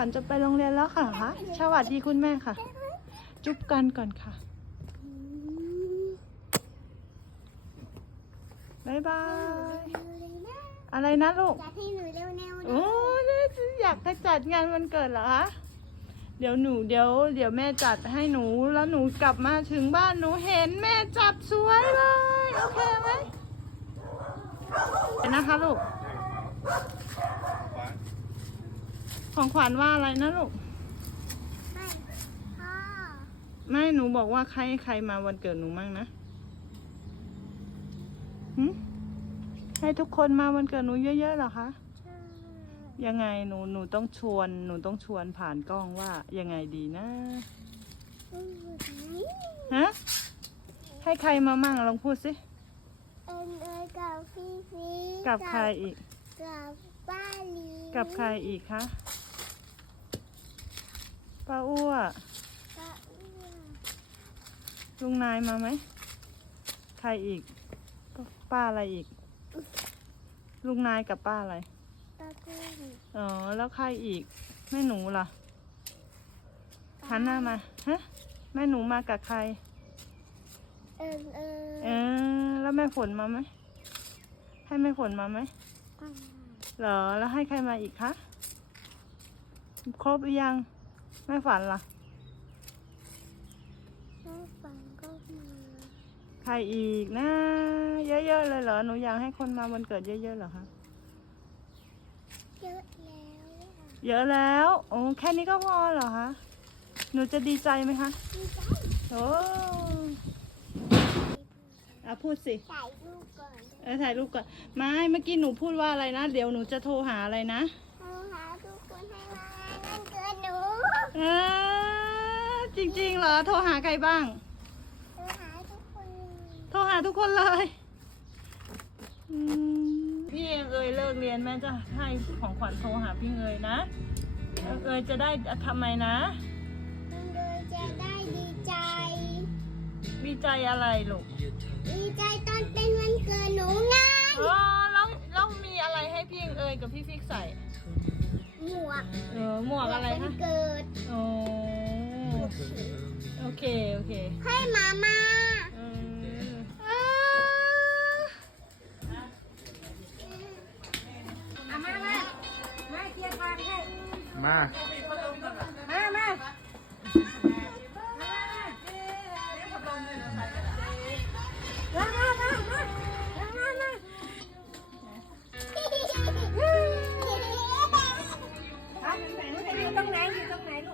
ขวัญจะไปโรงเรียนแล้วค่ะคะสวัสดีคุณแม่ค่ะ จุ๊บกันก่อนค่ะ บ๊ายบาย อะไรนะลูกจัดให้หนูเร็วๆโอ้ยอยากจะจัดงานวันเกิดเหรอคะ เดี๋ยวหนูเดี๋ยวเดี๋ยวแม่จัดให้หนูแล้วหนูกลับมาถึงบ้านหนูเห็นแม่จัดสวยเลย โอเคไหมเห็นนะคะลูก ของขวัญว่าอะไรนะลูก ไม่พ่อไม่หนูบอกว่าใครใครมาวันเกิดหนูมั่งนะหึให้ทุกคนมาวันเกิดหนูเยอะๆเหรอคะ ใช่ยังไงหนูหนูต้องชวน หนูต้องชวนผ่านกล้องว่ายังไงดีนะอืมฮะ ให้ใครมามั่งลองพูดสิ เอ็นเอยกับพี่ฟีกับใครอีก กับป้าลีกับใครอีกคะ ป้าอ้วป้าอ้วนลุงนายมาไหม ใครอีก ป้าอะไรอีก ลุงนายกับป้าอะไร ป้ากุ้งอ๋อ แล้วใครอีก แม่หนูล่ะหันหน้ามา ฮะ แม่หนูมากับใคร เอ็นเอเออ แล้วแม่ฝนมาไหม ให้แม่ฝนมาไหมเหรอ แล้วให้ใครมาอีกคะ ครบหรือยัง แม่ฝันล่ะแม่ฝันก็มาใครอีกนะ เยอะๆเลยเหรอ หนูอยากให้คนมาวันเกิดเยอะๆเหรอคะ เยอะแล้วอะเยอะแล้ว โอ้แค่นี้ก็พอเหรอคะ หนูจะดีใจไหมคะ ดีใจโอ้อะพูดสิถ่ายรูปก่อน เออถ่ายรูปก่อน ไม่ เมื่อกี้หนูพูดว่าอะไรนะ เดี๋ยวหนูจะโทรหาอะไรนะ เอาหาทุกคนให้มานั่นเกินหนู เออจริงๆเหรอ โทรหาใครบ้างเอาหาทุกคนโทรหาทุกคนเลยอืมพี่เอยเลิกเรียนแม่จะให้ของขวัญโทรหาพี่เอยนะเอยจะได้ทำไมนะ มันเลยจะได้ดีใจดีใจอะไรลูกดีใจตอนเป็นวันเกิดหนูไง อ๋อแล้วแล้วมีอะไรให้พี่เอยกับพี่ฟิกใส่ หมวกเออหมวกอะไรวัคะนเกิดโอ้โอเค โอเคให้มามาอืมอ่าเอามามามาเกียร์ทางให้มามา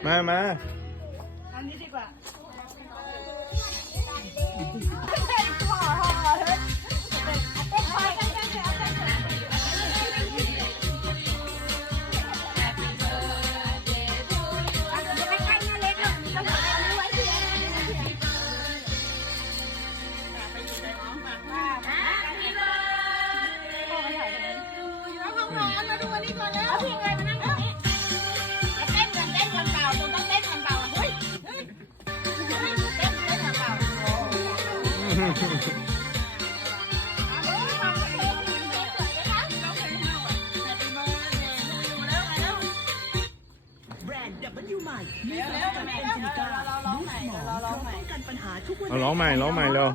มามา เอาร้องใหม่ร้องใหม่เร็ว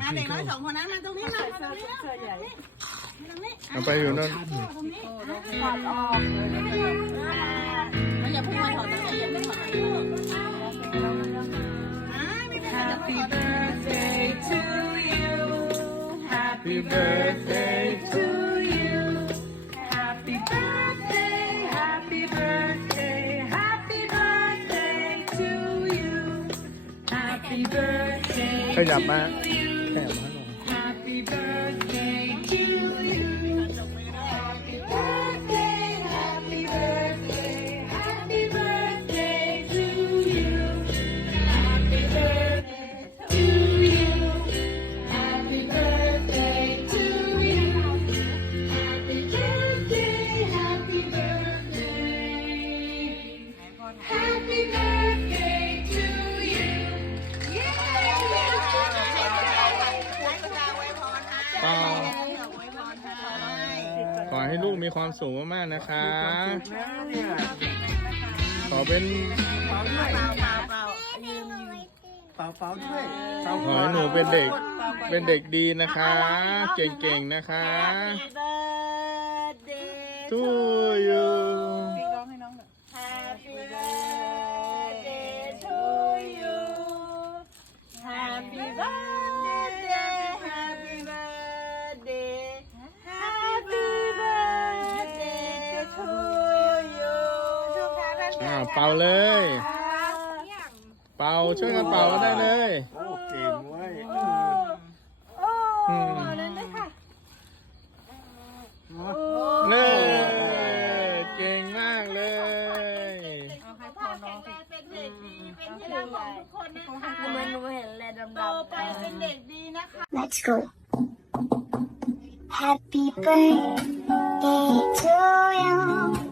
มาเด็กน้อยสองคนนั้นมาตรงนี้มาตรงนี้เอาไปอยู่นั่นถอดออกมันอย่าพุ่มาถอดตะเกียบไม่ถอดตะเกีย Happy birthday to you Happy birthday to you Happy birthday Happy birthday Happy birthday to you Happy birthday ขยับมา to you ขยับมา ความสุขมากๆนะคะแล้วเนี่ยขอเป็นเป่าด้วยเป่าเป่าเป่ายืมยืมเป่าเป่าด้วยเป่าขอให้หนูเป็นเด็ก เป็นเด็กดีนะคะ เก่งๆนะคะเบิร์ดเดย์ to you อ้าวเป่าเลย เป่าช่วยกันเป่าได้เลยโอ้เก่งเว้ยอืมนั่นเลยค่ะเน่เก่งมากเลย เอาให้พอน้องสิเป็นเด็กดีเป็นที่รักของทุกคนนะคะเหมือนหนูเห็นแลดำโตไปเป็นเด็กดีนะคะ Let's go Happy birthday to you